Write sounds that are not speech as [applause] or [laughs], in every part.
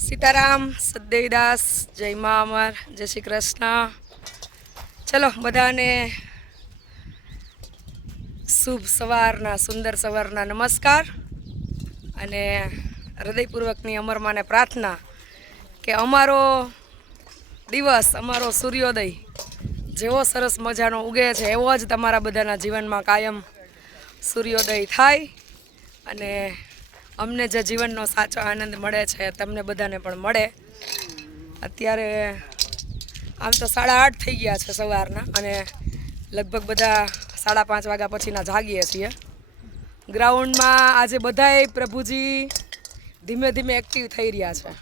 સીતારામ, સદેવીદાસ, જય મા અમર, જય શ્રી કૃષ્ણ. ચલો, બધાને શુભ સવારના, સુંદર સવારના નમસ્કાર અને હૃદયપૂર્વકની અમરમાને પ્રાર્થના કે અમારો દિવસ, અમારો સૂર્યોદય જેવો સરસ મજાનો ઉગે છે, એવો જ તમારા બધાના જીવનમાં કાયમ સૂર્યોદય થાય અને અમને જે જીવનનો સાચો આનંદ મળે છે, તમને બધાને પણ મળે. અત્યારે આમ તો સાડા આઠ થઈ ગયા છે સવારના અને લગભગ બધા સાડા પાંચ વાગ્યા પછીના જાગીએ છીએ. ગ્રાઉન્ડમાં આજે બધાય પ્રભુજી ધીમે ધીમે એક્ટિવ થઈ રહ્યા છે.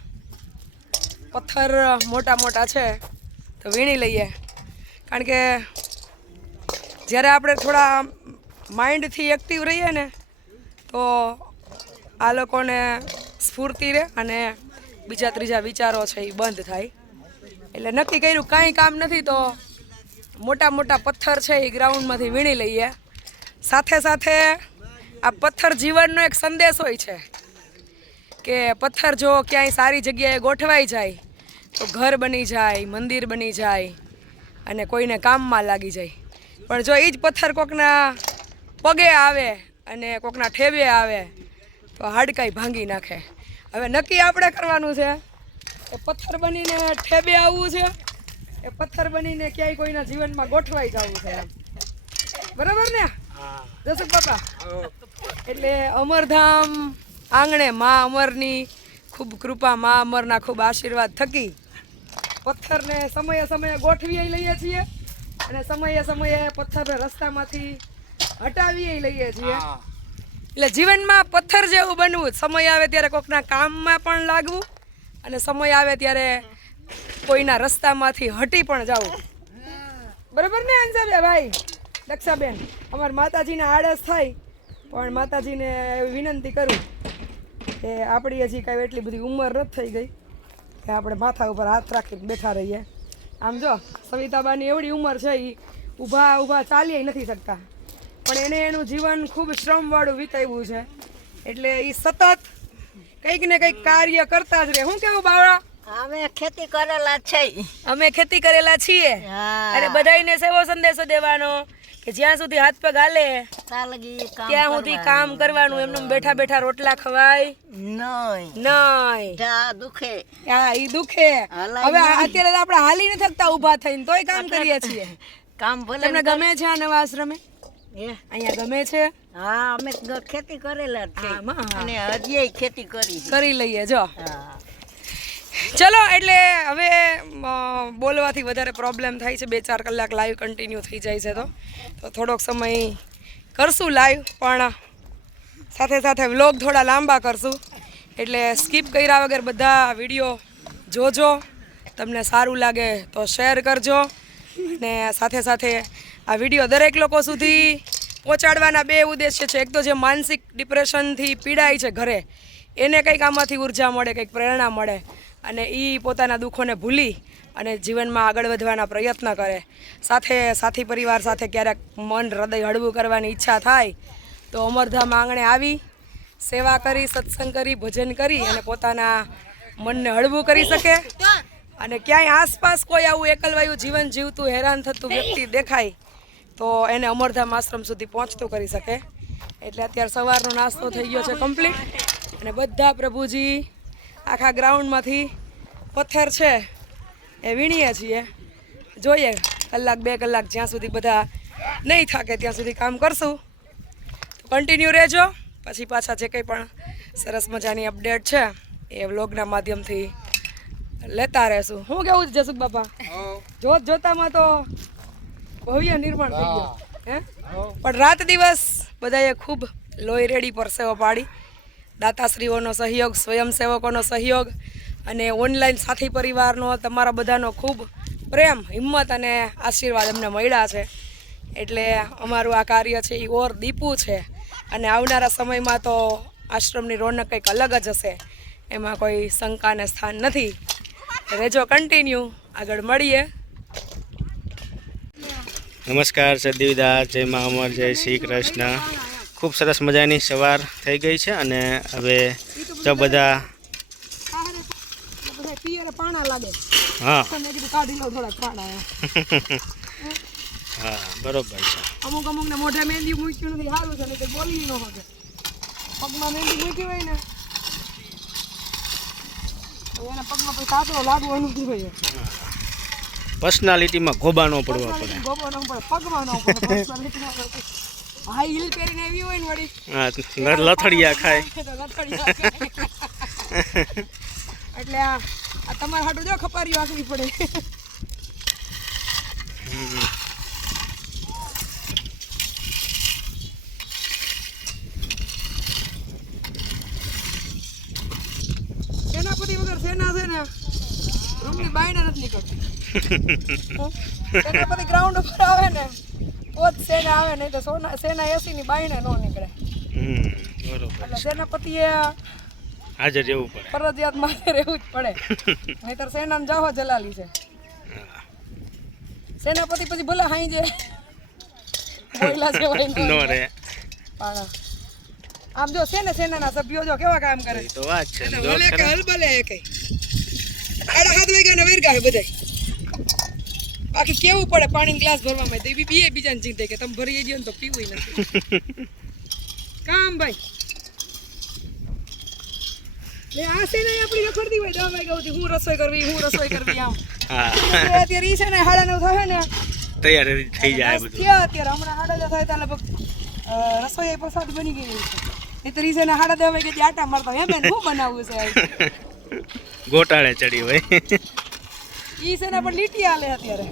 પથ્થર મોટા મોટા છે, તો વીણી લઈએ. કારણ કે જ્યારે આપણે થોડા માઇન્ડથી એક્ટિવ રહીએ ને, તો આ લોકોને સ્ફૂર્તિ રહે અને બીજા ત્રીજા વિચારો છે એ બંધ થાય. એટલે નક્કી કર્યું, કાંઈ કામ નથી તો મોટા મોટા પથ્થર છે એ ગ્રાઉન્ડમાંથી વીણી લઈએ. સાથે સાથે આ પથ્થર જીવનનો એક સંદેશ હોય છે કે પથ્થર જો ક્યાંય સારી જગ્યાએ ગોઠવાઈ જાય, તો ઘર બની જાય, મંદિર બની જાય અને કોઈને કામમાં લાગી જાય. પણ જો એ જ પથ્થર કોકના પગે આવે અને કોકના ઠેબે આવે તો હાડકાઈ ભાંગી નાખે. હવે નક્કી આપણે કરવાનું છે એ પથ્થર બનીને ઠેબે આવવું છે એ પથ્થર બનીને ક્યાંય કોઈના જીવનમાં ગોઠવાઈ જવું છે બરાબર ને? જસુક બાપા એટલે અમરધામ આંગણે મા અમરની ખૂબ કૃપા મા અમરના ખૂબ આશીર્વાદ થકી પથ્થરને સમયે સમયે ગોઠવીએ લઈએ છીએ અને સમયે સમયે પથ્થરને રસ્તામાંથી હટાવીએ લઈએ છીએ. એટલે જીવનમાં પથ્થર જેવું બનવું. સમય આવે ત્યારે કોકના કામમાં પણ લાગવું અને સમય આવે ત્યારે કોઈના રસ્તામાંથી હટી પણ જવું. બરાબર ને અંજાબે ભાઈ? દક્ષાબેન, અમાર માતાજીને આળસ થાય, પણ માતાજીને વિનંતી કરું કે આપણી હજી કાંઈ એટલી બધી ઉંમર નથી થઈ ગઈ કે આપણે માથા ઉપર હાથ રાખીને બેઠા રહીએ. આમ જો, સવિતાબાની એવડી ઉંમર છે એ ઊભા ઊભા ચાલીએ નથી શકતા. પણ એને એનું જીવન ખૂબ શ્રમવાળું વિતાવ્યું છે. એટલે એ સતત કંઈક ને કંઈક કાર્ય કરતા જ રહે. હું કેવું બાવળા? અમે ખેતી કરેલા છે અમે ખેતી કરેલા છીએ. અરે બધાને સેવો સંદેશો દેવાનો કે જ્યાં સુધી હાથ પગ હાલે કામ ત્યાં સુધી કામ કરવાનું એમનું બેઠા બેઠા રોટલા ખવાય. નહીં દુખે. હા ઈ દુખે. હવે અત્યારે આપણે હાલી નથી થકતા ઊભા થઈને તોય કામ કરીએ છીએ. કામ ભલે તમને ગમે છે આ નવા આશ્રમે અહીંયા ગમે છે? હા અમે ખેતી કરેલા છે. અને હજી ખેતી કરી કરી લઈએ જો. હા. ચલો એટલે હવે બોલવાથી વધારે પ્રોબ્લેમ થાય છે. બે ચાર કલાક લાઈવ કન્ટિન્યુ થઈ જાય છે તો. તો થોડોક સમય કરશું લાઈવ પણ સાથે સાથે વ્લોગ થોડા લાંબા કરશું. એટલે સ્કીપ કર્યા વગર બધા વીડિયો જોજો. તમને સારું લાગે તો શેર કરજો. અને સાથે સાથે આ વીડિયો દરેક લોકો સુધી પહોંચાડવાના બે ઉદ્દેશ્ય છે. એક તો જે માનસિક ડિપ્રેશનથી પીડાય છે ઘરે, એને કંઈક આમાંથી ઊર્જા મળે, કંઈક પ્રેરણા મળે અને એ પોતાના દુઃખોને ભૂલી અને જીવનમાં આગળ વધવાના પ્રયત્ન કરે. સાથે સાથી પરિવાર સાથે ક્યારેક મન, હૃદય હળવું કરવાની ઈચ્છા થાય તો અમરધામ આંગણે આવી, સેવા કરી, સત્સંગ કરી, ભજન કરી અને પોતાના મનને હળવું કરી શકે. અને ક્યાંય આસપાસ કોઈ આવું એકલવાયું જીવન જીવતું, હેરાન થતું વ્યક્તિ દેખાય તો એને અમરધામ આશ્રમ સુધી પહોંચતું કરી શકે. એટલે અત્યારે સવારનો નાસ્તો થઈ ગયો છે કમ્પ્લીટ અને બધા પ્રભુજી આખા ગ્રાઉન્ડમાંથી પથ્થર છે એ વીણીએ છીએ. જોઈએ કલાક બે કલાક જ્યાં સુધી બધા નહીં થાકે ત્યાં સુધી કામ કરશું. કન્ટિન્યુ રહેજો. પછી પાછા જે કંઈ પણ સરસ મજાની અપડેટ છે એ વ્લોગના માધ્યમથી લેતા રહેશું. હું કેવું છે જસુક બાપા જોત જોતામાં તો ભવ્ય નિર્માણ થઈ ગયું. હે? પણ રાત દિવસ બધાએ ખૂબ લોહી રેડી પરસેવો પાડી. દાતાશ્રીઓનો સહયોગ સ્વયંસેવકોનો સહયોગ અને ઓનલાઈન સાથી પરિવારનો તમારા બધાનો ખૂબ પ્રેમ હિંમત અને આશીર્વાદ અમને મળ્યા છે. એટલે અમારું આ કાર્ય છે એ ઓર દીપું છે. અને આવનારા સમયમાં તો આશ્રમની રોનક કંઈક અલગ જ હશે. એમાં કોઈ શંકાને સ્થાન નથી. રેજો કન્ટિન્યુ આગળ મળીએ. નમસ્કાર સદીવદાસ જય અમર, જય શ્રી કૃષ્ણ. ખૂબ સરસ મજાની સવાર થઈ ગઈ છે અને હવે જો બધા હા. હા, બરોબર છે. અમુક અમુક ને મોઢે મહેંદી મૂક્યું બોલી પગમાં મહેંદી મૂકી હોય ને એના પગમાં પછી કાતરો લાગવો પર્સનાલિટીમાં ગોબા ન પડવા પડે. ગોબો ન પડે પગમાં ન પડે personality માં હાઈ હીલ પહેરીને એવી હોય ને વળી. હા લથડિયા ખાય. એટલે આ આ તમારા હાટું જો ખપારીઓ આખવી પડે હમ. સેનાપતિ વગર સેના છે ને રૂમની બાયણે નથી સેનાપતિ ગ્રાઉન્ડ ઉપર આવે ને તો જ સેના આવે નહીં તો સોના સેના એસી ની બાયણે ન નીકળે. હમ બરોબર એટલે સેનાપતિએ હાજર રહેવું પડે. ફરજિયાત માથે રહેવું જ પડે. નહીતર સેનાને જાહો જલાલી છે. સેનાપતિ પછી ભલે હાઈ જે બોયલા છે ન નો રે પણ. આમ જો છે ને સેનાના સભ્યો જો કેવા કામ કરે તો વાત છે ભલે કે. હલબલે એ કઈ. આડા હાથ વાગ્યા ને વેરગા હે બધાય. બાકી કેવું પડે? પાણી ગ્લાસ ભરવામાં તો એ બી બીજાને ચિંતે કે તમે ભરી દો ને તો પીવું નથી. કામ ભાઈ. લે આ છે ને આપણી રખડતી હોય દવા વાગ્યા સુધી. હું રસોઈ કરવી હું રસોઈ કરવી આમ. અત્યારે ઈ છે ને હાડા નવ થાય ને. તૈયાર થઈ જાય બધું. થયા અત્યારે. હમણાં હાડા થાય લગભગ રસોઈ પ્રસાદ બની ગઈ એ તો હાડા દસ વાગે આટા મારતા હે બેન શું બનાવવું છે? ગોટાળે ચડી હોય. ઈ છે ને પણ લીટી આલે અત્યારે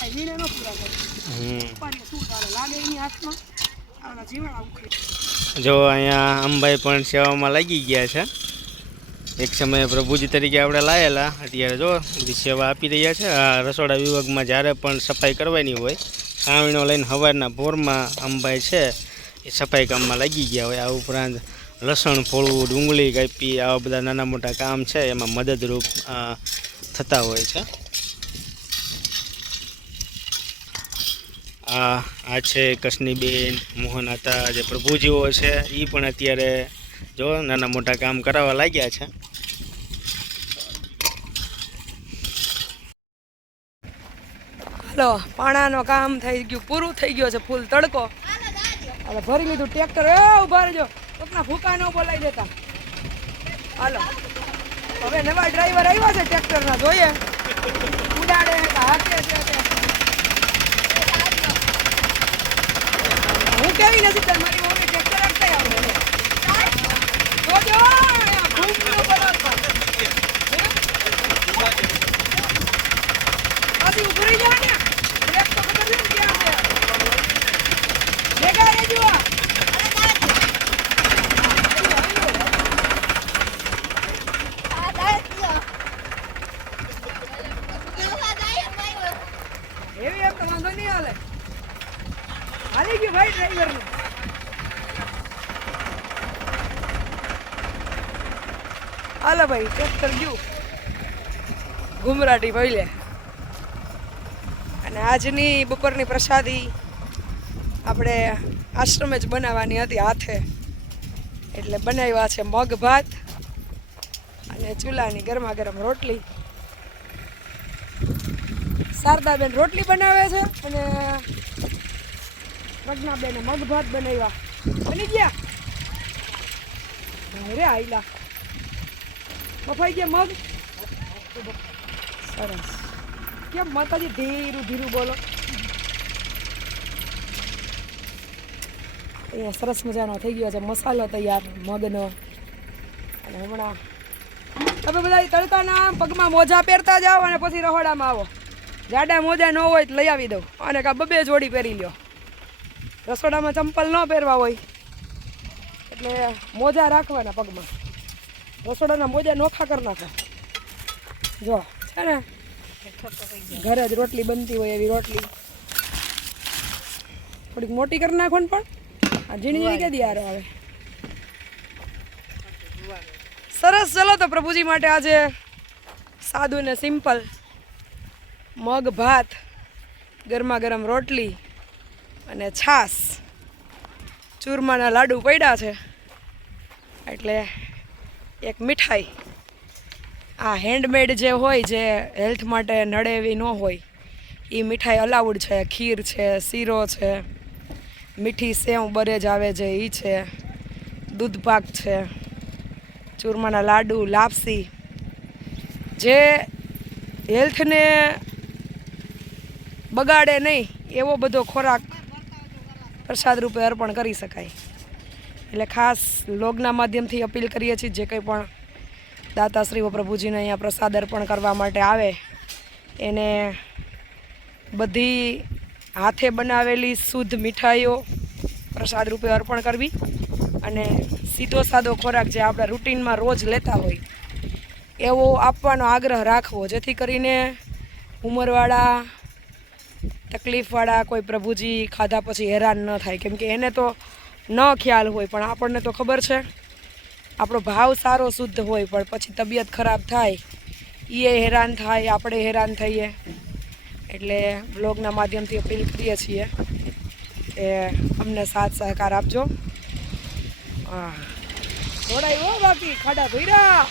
આ નો પૂરા કરે. હમ. શું લાગે એની હાથમાં આના જીવાણા ઉખડી. જો અહીંયા અંબાઈ પણ સેવામાં લાગી ગયા છે એક સમયે પ્રભુજી તરીકે આપણે લાયેલા. અત્યારે જો બધી સેવા આપી રહ્યા છે. આ રસોડા વિભાગમાં જ્યારે પણ સફાઈ કરવાની હોય છાવણીઓ લઈને સવારના ભોરમાં અંબાઈ છે, એ સફાઈ કામમાં લાગી ગયા હોય. આ ઉપરાંત લસણ ફોળવું ડુંગળી કાપી, આવા બધા નાના મોટા કામ છે, એમાં મદદરૂપ થતા હોય છે. આ આ છે કશનીબેન મોહન હતા જે પ્રભુજીઓ છે એ પણ અત્યારે જો નાના મોટા કામ કરાવવા લાગ્યા છે. હાલો પાણાનો કામ થઈ ગયું, પૂરું થઈ ગયો છે ફૂલ તડકો. હાલો, ભરી લીધું ટ્રેક્ટર. એ, ઊભા રહેજો. કોકના ભૂકા ન બોલાવી દેતા. હાલો. હવે નવા ડ્રાઈવર આવ્યા છે ટ્રેક્ટરના, જોઈએ. ઉડાડે હાકે છે. હું કેવી નથી તાર મારી મમ્મી ટ્રેક્ટર અટકાઈ આવે જોજો બોલાવતા. પાછી ઊભું ને. બ્રેક તો ખબર છે ને ક્યાં છે. ભેગા રહેજો. એવી એમ તો વાંધો નહીં હાલે. હાલી ગયું ભાઈ ડ્રાઈવરને. હાલો ભાઈ ટ્રેક્ટર ગયું ઘુમરાટી ભાઈ લે. અને આજની બપોરની પ્રસાદી આપણે આશ્રમે જ બનાવવાની હતી હાથે. એટલે બનાવ્યા છે મગ ભાત અને ચૂલાની ગરમા ગરમ રોટલી. શારદાબેન રોટલી બનાવે છે અને પ્રજ્ઞાબેને મગ ભાત બનાવ્યા. બની ગયા? રે આઈલા બફાઈ ગયા મગ? સરસ. કેમ માતાજી ધીરું ધીરું બોલો. અહીંયા સરસ મજાનો થઈ ગયો છે મસાલો તૈયાર મગનો. અને હમણાં તમે બધા તડકાના પગમાં મોજા પહેરતા જાઓ અને પછી રહોડામાં આવો. જાડા મોજા ન હોય તો લઈ આવી દઉં. અને કાં બબે જોડી પહેરી લ્યો. રસોડામાં ચંપલ ન પહેરવા હોય. એટલે મોજા રાખવાના પગમાં. રસોડાના મોજા નોખા કરી નાખો. જો છે ને ઘરે જ રોટલી બનતી હોય એવી રોટલી. થોડીક મોટી કરી નાખો ને પણ. આ ઝીણી ઝીણી કે દિયાર આવે સરસ ચલો તો પ્રભુજી માટે આજે સાદું ને સિમ્પલ મગ ભાત ગરમા ગરમ રોટલી અને છાશ. ચૂરમાના લાડુ પડ્યા છે. એટલે એક મીઠાઈ. આ હેન્ડમેડ જે હોય, જે હેલ્થ માટે નડે એવી ન હોય એ મીઠાઈ અલાઉડ છે. ખીર છે, શીરો છે, મીઠી સેવ, બરેજ આવે છે એ છે, દૂધ પાક છે, ચૂરમાના લાડુ, લાપસી. જે હેલ્થને બગાડે નહીં, એવો બધો ખોરાક પ્રસાદ રૂપે અર્પણ કરી શકાય. એટલે ખાસ લોગના માધ્યમથી અપીલ કરીએ છીએ જે કંઈ પણ દાતાશ્રીઓ, પ્રભુજીને અહીંયા પ્રસાદ અર્પણ કરવા માટે આવે, એને બધી હાથે બનાવેલી શુદ્ધ મીઠાઈઓ પ્રસાદ રૂપે અર્પણ કરવી અને સીધો સાદો ખોરાક જે આપણે રૂટીનમાં રોજ લેતા હોય, એવો આપવાનો આગ્રહ રાખવો. જેથી કરીને ઉંમરવાળા, તકલીફવાળા કોઈ પ્રભુજી ખાધા પછી હેરાન ન થાય. કેમ કે એને તો ન ખ્યાલ હોય, પણ આપણને તો ખબર છે. આપણો ભાવ સારો શુદ્ધ હોય, પણ પછી તબિયત ખરાબ થાય એ હેરાન થાય, આપણે હેરાન થઈએ. એટલે બ્લોગના માધ્યમથી અપીલ કરીએ છીએ કે અમને સાથ સહકાર આપજો. હા થોડા બાકી, ખાડા ભર્યા.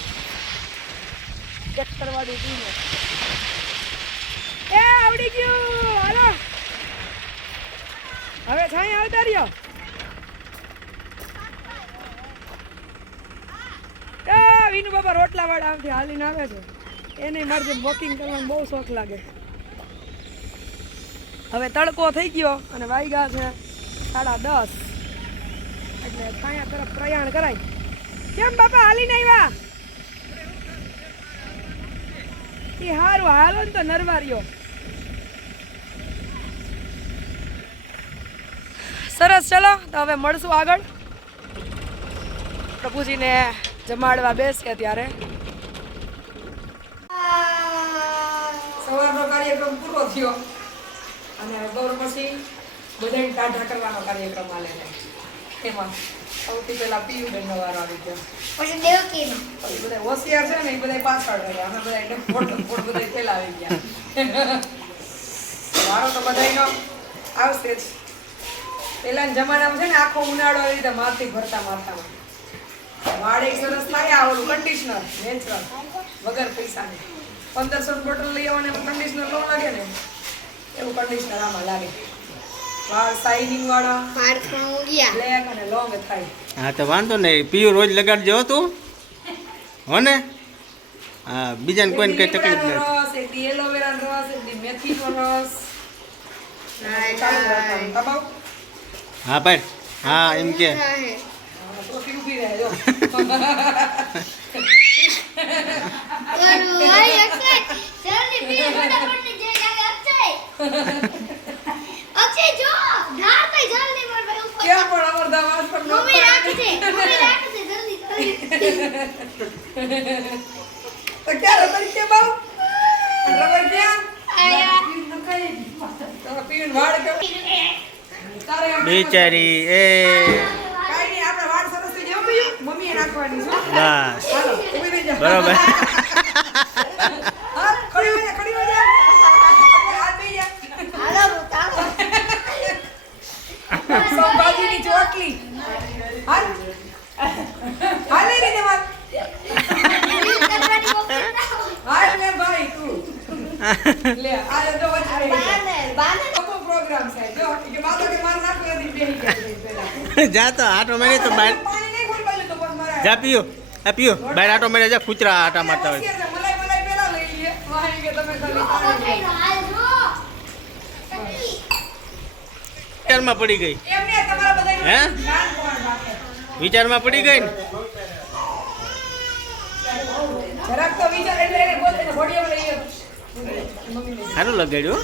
ટ્રેક્ટર વાળી એ આવડી ગયું, હાલો. હવે છાઈ આવતા રહ્યો. વિનુ બાબા રોટલા વાળા આમથી હાલીને આવે છે. એને મારે વોકિંગ કરવાનો બહુ શોખ લાગે. હવે તડકો થઈ ગયો અને વાગ્યા છે સાડા દસ. એટલે કાંયા તરફ પ્રયાણ કરાય. કેમ બાપા હાલીને આવ્યા? એ હારું, હાલો ને તો નરવાર્યો સરસ, ચલો, તો હવે મળશું આગળ. પ્રભુજીને જમાડવા બેસીએ ત્યારે. સવારનો કાર્યક્રમ પૂરો થયો. અને બપોર પછી બધાને ટાઢા કરવાનો કાર્યક્રમ આલે એમાં સૌથી પહેલા પીયું બેન વારો આવી ગયો. પછી દેવકીનો. પછી બધા હોશિયાર છે ને એ બધા પાછળ રહ્યા અમે બધા એટલે ફોટો ફોટ બધા પહેલા આવી ગયા. [laughs] વારો તો બધાનો આવશે જ. પહેલાના જમાનામાં છે ને આખો ઉનાળો આવી રીતે મારતી ભરતા મારતામાં વાળ એક સરસ થાય આ ઓલું કન્ડિશનર નેચરલ વગર પૈસાને. પંદરસો બોટલ લઈ આવવાને કન્ડિશનર લો લાગે ને? એવું કન્ડિશનર આમાં લાગે. વાળ શાઇનિંગ વાળા માર્કમાં ઉગ્યા બ્લેક અને લોંગ થાય. હા તો વાંધો નહીં. પીયું રોજ લગાડજો તું. હો ને? હા બીજાને કોઈને કંઈ તકલીફ રસ એક દી એલોવેરાનો રસ એક દી મેથીનો રસ. હા ભાઈ હા એમ કે. ટોપી ઊભી રહે જો તો ક્યારે તરીકે બાવ રબર ક્યાં બિચારી એ જાય મમ્મીએ નાખવાની છે બસ બરોબર સંભાજીની ચોટલી હાલ હાલે રીતે વાત હાલ મે ભાઈ તું લે આ જો વચ્ચે. બાને બાને પ્રોગ્રામ છે જો કે બાતો કે માર નાખો એની બેહી ગયા પહેલા જા તો આટો મેરે તો બહાર પાણી નહીં ખોલ બાજુ તો બસ મારા જા પીઓ આ પીયો બહાર આટો મેરે જા, કૂતરા આટા મારતા હોય વિચારમાં પડી ગઈ હે? વિચારમાં પડી ગઈ ને. સારું લગાડ્યું.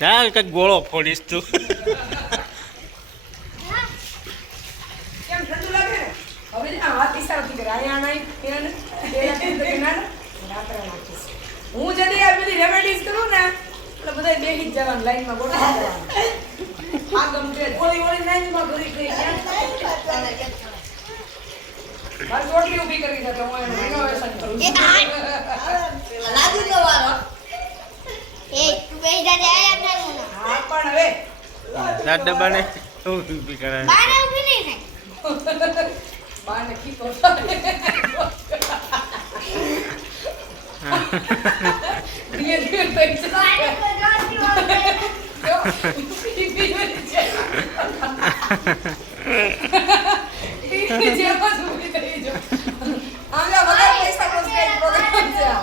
ત્યાં કંઈક ગોળો ફોડીશ તું. હું જદી આ બધી રેમેડીઝ કરું ને એટલે બધા બેસી જ જવાનું લાઈનમાં જવાનું આ ગમતે ગોળી ગોળી લાઈનમાં ભરી ગઈ બસ રોટલી ઊભી કરી છે તો હું એનું renovation કરું છું. એ તું બેહી જા. આયા કરું ના હા પણ હવે સાત ડબ્બાને ઊભી કરાવે બારે ઊભી નહીં થાય બાને કીધો ધીરે ધીરે થઈ જશે. બારે કોઈ દોડતી વળગે. જો, ઈ બીજું છે. ઈ જેમ જ ઊભી થઈ જો. આમલા વગર પૈસાનો સ્ટેજ પ્રોગ્રામ છે આ.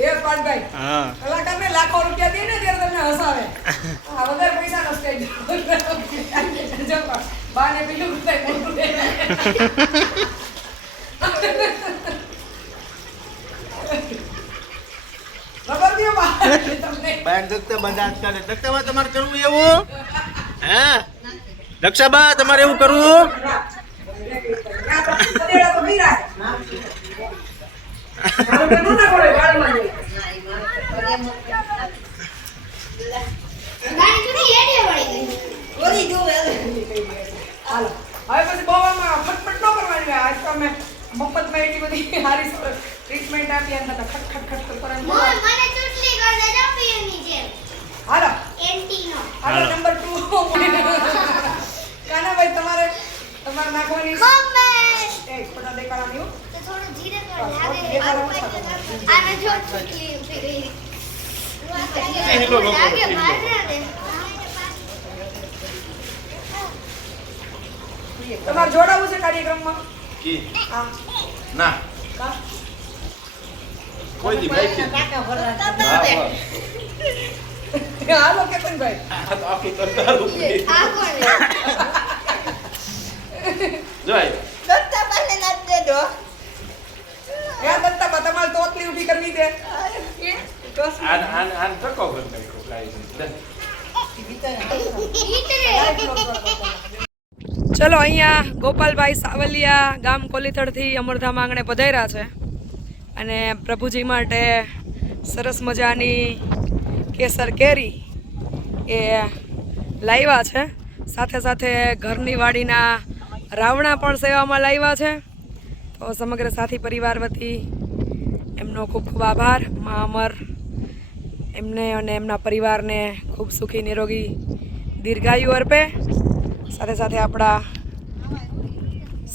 એ પાટભાઈ હા. કલાકારને લાખો રૂપિયા દે ને ત્યારે તમને હસાવે. આ વગર પૈસાનો સ્ટેજ પ્રોગ્રામ છે. જો પણ, બાને પેલું તમારે કરવું એવું? હે? દક્ષાબા તમારે એવું કરવું? ટ્રીટમેન્ટ આપી અને બધા ખટ ખટ ખટ ખટ કરવાનું. મને ચૂંટણી કરી દેજો પીએની જેમ હાલો એન્ટીનો હાલો નંબર ટુ કાનાભાઈ તમારે તમારે નાખવાની મમ્મી એ ફોટા. તો થોડું ધીરે કર લાગે આને જો તમારે જોડાવું છે કાર્યક્રમમાં? ના. કોઈ દી ભાઈ કાકા કે પણ ભાઈ હાલો આ તો આખી તરતાર ઉપડી. આ કોણ જોઈ યા દત્તાબા તમારે તોતલી ઊભી કરવી દે આન આન આન કરી નાખ્યો લાઈન. ચલો અહીંયા ગોપાલભાઈ સાવલિયા ગામ કોલીથડથી અમરધામ આંગણે પધાર્યા છે. અને પ્રભુજી માટે સરસ મજાની કેસર કેરી એ લાવ્યા છે. સાથે સાથે ઘરની વાડીના રાવણા પણ સેવામાં લાવ્યા છે. તો સમગ્ર સાથી પરિવાર વતી એમનો ખૂબ ખૂબ આભાર. મા અમર એમને અને એમના પરિવારને ખૂબ સુખી નિરોગી દીર્ઘાયુ અર્પે. સાથે સાથે આપણા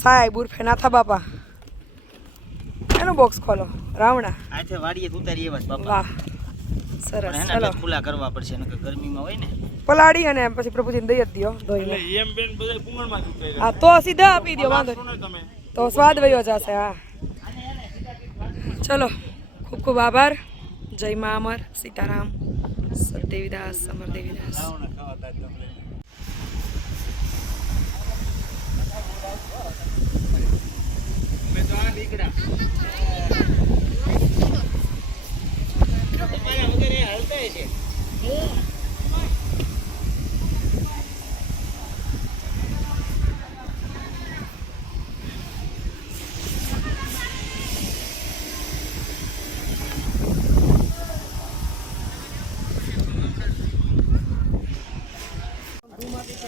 સાહેબ ઉર્ફે નાથા બાપા. એનું બોક્સ ખોલો. રાવણા. આથે વાડીએ ઉતારી એવા બાપા. વાહ. સરસ. ચલો. બે કરવા પડશે નકર ગરમીમાં હોય ને. પલાળી અને પછી પ્રભુજીને દઈ જ દો ધોઈને એમ બેન બધા કુંવરમાં જ ઉતાર્યા. હા તો સીધા આપી દો વાંધો નહીં. તમે? તો સ્વાદ વયો જશે, હા. ચલો, ખૂબ ખૂબ આભાર. જય મા અમર, સીતારામ દેવીદાસ અમર દેવીદાસ તમારા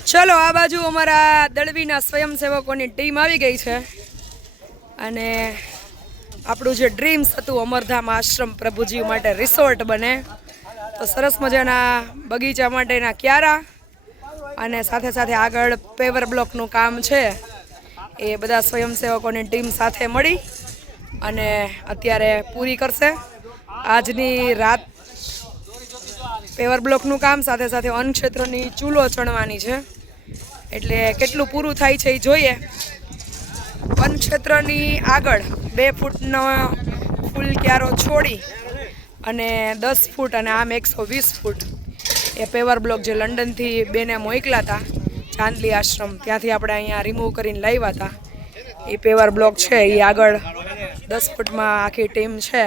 ચલો, આ બાજુ અમારા દળવીના સ્વયંસેવકોની ટીમ આવી ગઈ છે. અને આપણું જે ડ્રીમ્સ હતું અમરધામ આશ્રમ પ્રભુજી માટે રિસોર્ટ બને. તો સરસ મજાના બગીચા માટેના ક્યારા અને સાથે સાથે આગળ પેવર બ્લોકનું કામ છે. એ બધા સ્વયંસેવકોની ટીમ સાથે મળી અને અત્યારે પૂરી કરશે. આજની રાત પેવર બ્લોકનું કામ, સાથે સાથે અન્ન ચૂલો ચણવાની છે. એટલે કેટલું પૂરું થાય છે એ જોઈએ. વન ક્ષેત્રની આગળ બે ફૂટનો ફૂલ ક્યારો છોડી અને દસ ફૂટ અને આમ એકસો વીસ ફૂટ એ પેવર બ્લોક જે લંડનથી બેને મોકલા હતા, ચાંદલી આશ્રમ, ત્યાંથી આપણે અહીંયા રિમૂવ કરીને લાવ્યા હતા. એ પેવર બ્લોક છે, એ આગળ દસ ફૂટમાં આખી ટીમ છે.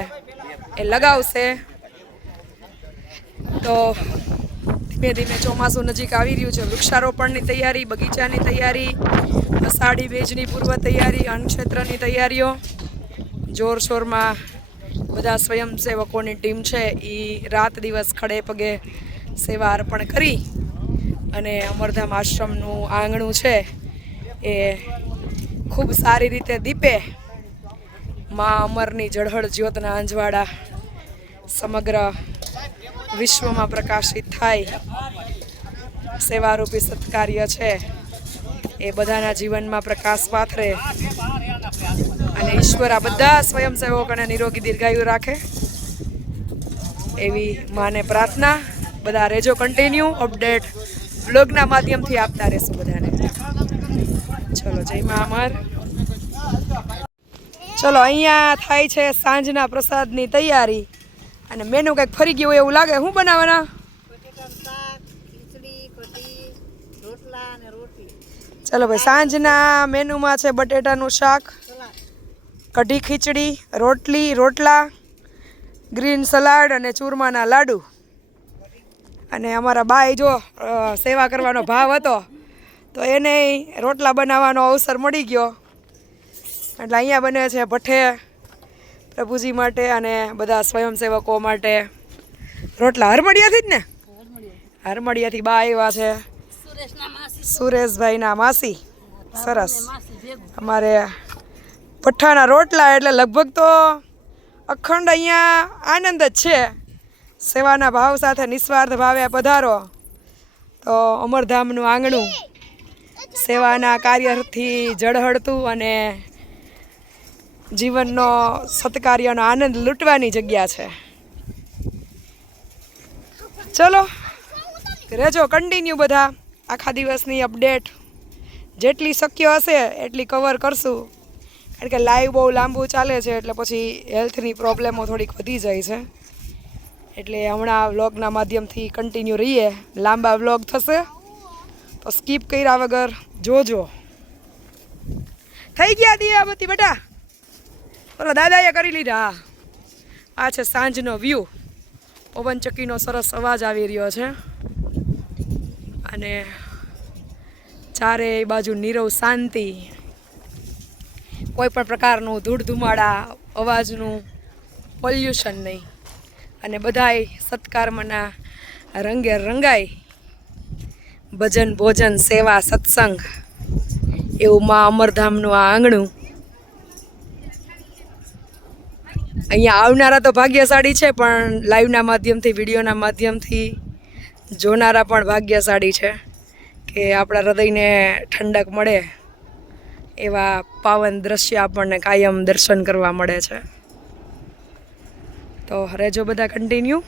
એ લગાવશે. તો ધીમે ધીમે ચોમાસું નજીક આવી રહ્યું છે. વૃક્ષારોપણની તૈયારી, બગીચાની તૈયારી અષાઢી બેજની પૂર્વ તૈયારી, અન્નક્ષેત્રની તૈયારીઓ. જોરશોરમાં બધા સ્વયંસેવકોની ટીમ છે. એ રાત દિવસ ખડે પગે સેવા અર્પણ કરી અને અમરધામ આશ્રમનું આંગણું છે એ ખૂબ સારી રીતે દીપે મા અમરની જળહળ જ્યોતના અંજવાડા સમગ્ર વિશ્વમાં પ્રકાશિત થાય. સેવારૂપી સત્કાર્ય છે. એ બધાના જીવનમાં પ્રકાશ પાથરે. અને ઈશ્વર આ બધા સ્વયંસેવકોને નિરોગી દીર્ઘાયુ રાખે. એવી માને પ્રાર્થના. બધા રેજો કન્ટિન્યુ અપડેટ બ્લોગના માધ્યમથી આપતા રહેશું બધાને. ચલો, જય મા અમર. ચલો, અહીંયા થાય છે સાંજના પ્રસાદની તૈયારી. અને મેનુ કંઈક ફરી ગયું એવું લાગે. શું બનાવવાના? ચલો ભાઈ, સાંજના મેનુમાં છે બટેટાનું શાક, કઢી ખીચડી, રોટલી, રોટલા, ગ્રીન સલાડ અને ચૂરમાના લાડુ. અને અમારા બાઈ જો સેવા કરવાનો ભાવ હતો, તો એને રોટલા બનાવવાનો અવસર મળી ગયો. એટલે અહીંયા બને છે ભઠ્ઠે પ્રભુજી માટે અને બધા સ્વયંસેવકો માટે. રોટલા હરમડિયાથી જ ને? હરમડિયાથી બા આવ્યા છે. સુરેશભાઈના માસી. સરસ. અમારે પઠ્ઠાના રોટલા એટલે લગભગ તો અખંડ અહીંયા આનંદ જ છે. સેવાના ભાવ સાથે નિસ્વાર્થ ભાવે પધારો. તો અમરધામનું આંગણું સેવાના કાર્યથી જળહળતું અને જીવનનો સત્કાર્યનો આનંદ લૂંટવાની જગ્યા છે. ચલો, રહેજો કન્ટિન્યુ બધા. આખા દિવસની અપડેટ જેટલી શક્ય હશે, એટલી કવર કરશું. કારણ કે લાઈવ બહુ લાંબુ ચાલે છે, એટલે પછી હેલ્થની પ્રોબ્લેમો થોડીક વધી જાય છે. એટલે હમણાં વ્લોગના માધ્યમથી કન્ટિન્યુ રહીએ. લાંબા વ્લોગ થશે, તો સ્કીપ કર્યા વગર જોજો. થઈ ગયા દિયાબતી બેટા? ઓલા દાદાએ કરી લીધા. આ છે સાંજનો વ્યૂ પવનચક્કીનો સરસ અવાજ આવી રહ્યો છે. અને ચારે બાજુ નીરવ શાંતિ. કોઈ પણ પ્રકારનું ધૂળ ધુમાડા અવાજનું પોલ્યુશન નહીં. અને બધાય સત્કારમાંના રંગે રંગાય. ભજન ભોજન સેવા સત્સંગ. એવું મા અમરધામનું આ આંગણું અહીંયા આવનારા તો ભાગ્યશાળી છે, પણ લાઈવના માધ્યમથી, વિડીયોના માધ્યમથી જોનારા પણ ભાગ્યશાળી છે કે આપણા હૃદયને ઠંડક મળે એવા પાવન દ્રશ્ય આપણને કાયમ દર્શન કરવા મળે છે. તો રહેજો બધા કન્ટિન્યુ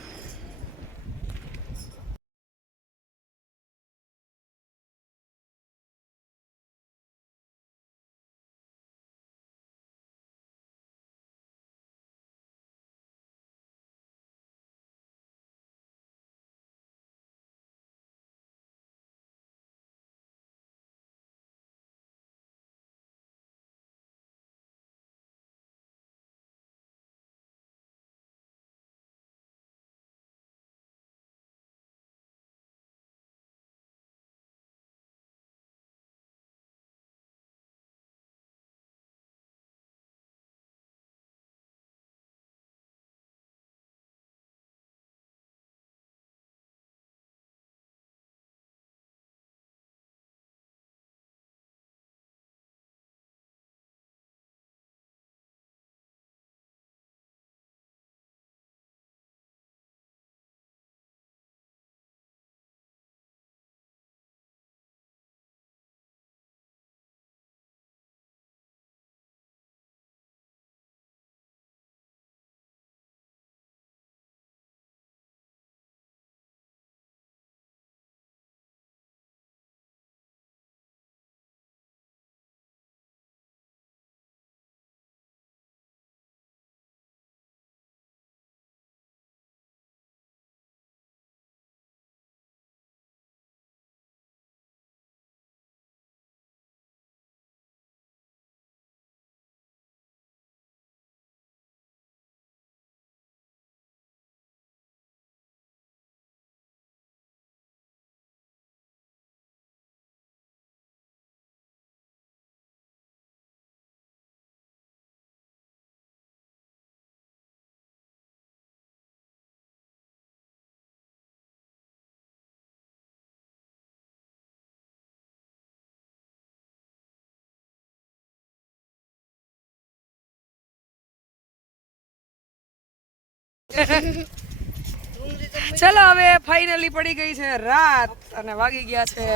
ચલો હવે ફાઇનલી પડી ગઈ છે રાત અને વાગી ગયા છે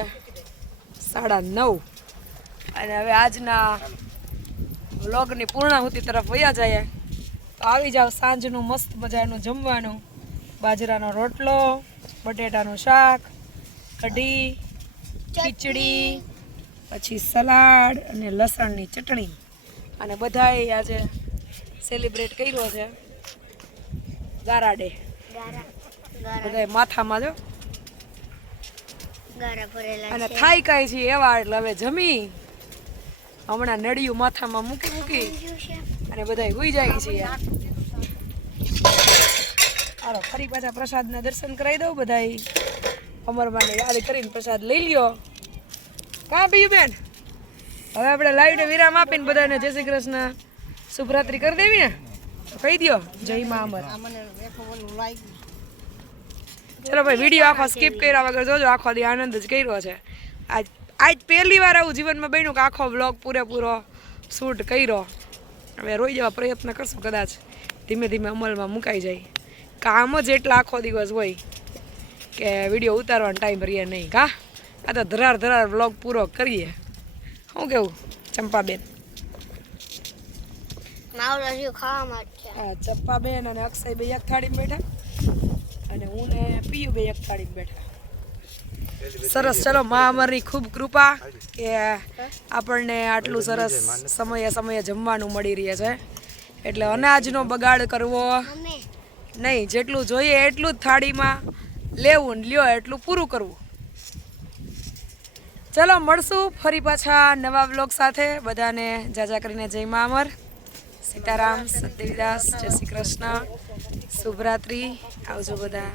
સાડા નવ. અને હવે આજના વ્લોગની પૂર્ણાહુતિ તરફ વયા જઈએ તો આવી જાવ સાંજનું મસ્ત મજાનું જમવાનું. બાજરાનો રોટલો, બટેટાનું શાક, કઢી, ખીચડી, પછી સલાડ અને લસણની ચટણી. અને બધાએ આજે સેલિબ્રેટ કર્યો છે. ગારા ડે ગારા ગારા બધાએ માથામાં જો. અને થાય કાંઈ છે એવા એટલે હવે જમી. હમણાં નડિયું માથામાં મૂકી મૂકી અને બધા હુઈ જાય છે યાર. હાલો ફરી પાછા પ્રસાદના દર્શન કરાવી દઉં બધાય. અમરમાને યાદ કરીને પ્રસાદ લઈ લ્યો. કાં બીજું બેન? હવે આપણે લાઈવને વિરામ આપીને બધાને જય શ્રી કૃષ્ણ. શુભરાત્રી કરી દેવી ને? કહી દો જય મા અમર. ચલો ભાઈ વીડિયો આખો સ્કીપ કર્યા વગર જોજો આખો દી આનંદ જ કર્યો છે. આજ આજ પહેલી વાર આવું જીવનમાં બન્યું કે આખો બ્લોગ પૂરેપૂરો શૂટ કર્યો. હવે રોઈ જવા પ્રયત્ન કરશું કદાચ. ધીમે ધીમે અમલમાં મુકાઈ જાય. કામ જ એટલા આખો દિવસ હોય કે વીડિયો ઉતારવાનો ટાઈમ રહીએ નહીં. કા આ તો ધરાર ધરાર બ્લોગ પૂરો કરીએ. શું કેવું? ચંપાબેન. છે હા અને અક્ષય બે એક થાળીમાં બેઠા અને હું ને પિયુ બે એક થાળીમાં બેઠા. સરસ ચલો મા અમારી ખૂબ કૃપા કે આપણને આટલું સરસ સમયે સમયે જમવાનું મળી રહે છે. એટલે અનાજનો બગાડ કરવો નહીં જેટલું જોઈએ એટલું જ થાળીમાં લેવું ને લ્યો એટલું પૂરું કરવું. ચલો મળશું ફરી પાછા નવા બ્લોગ સાથે. બધાને જાજા કરીને જય મા અમર. સીતારામ સત્યવિદાસ જય શ્રી કૃષ્ણ શુભરાત્રી આવજો બધા